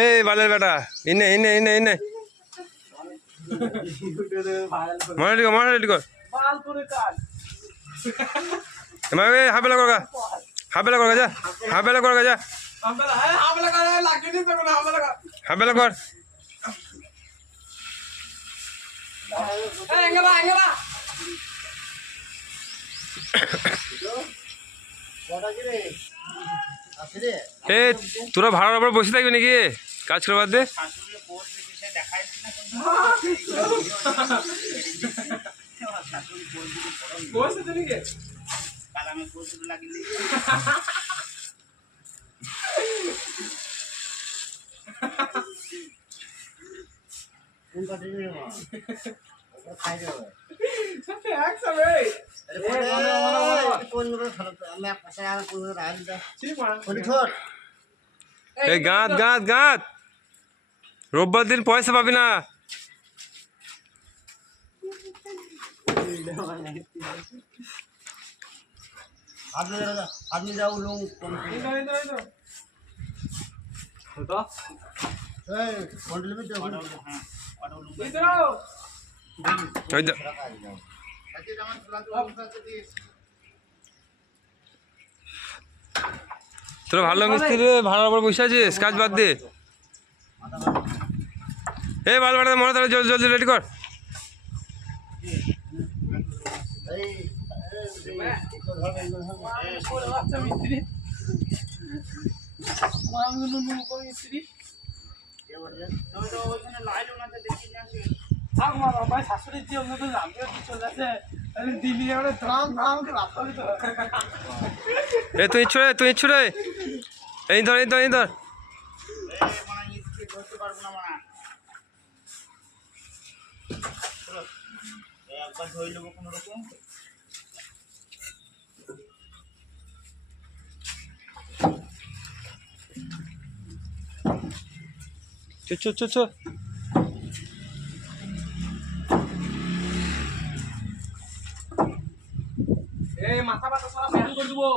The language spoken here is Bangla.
এই বালের বেটা ইনে ইনে ইনে ইনে মনে কর হাবেলা কর হাবেলা কর যা হাবেলা কর যা হাবেলা কর এ তোরা ভাড়ার উপর বসে থাকবি নাকি কাজ করবার দে এই গাঁত গাঁত গাঁত রোববার দিন পয়সা পাবি না আপনি যাও লোক তোরা ভালো মিস্ত্রি ভাড়ার উপর বসে আছিস কাজ বাদ দে এই ভালো বেটা মনে তাহলে জলদি জলদি রেডি কর এ তুই ছুড়ে এই ধর এই ধর এই ধর চো মাথা ব্যথা সারা প্যান করে দেবো।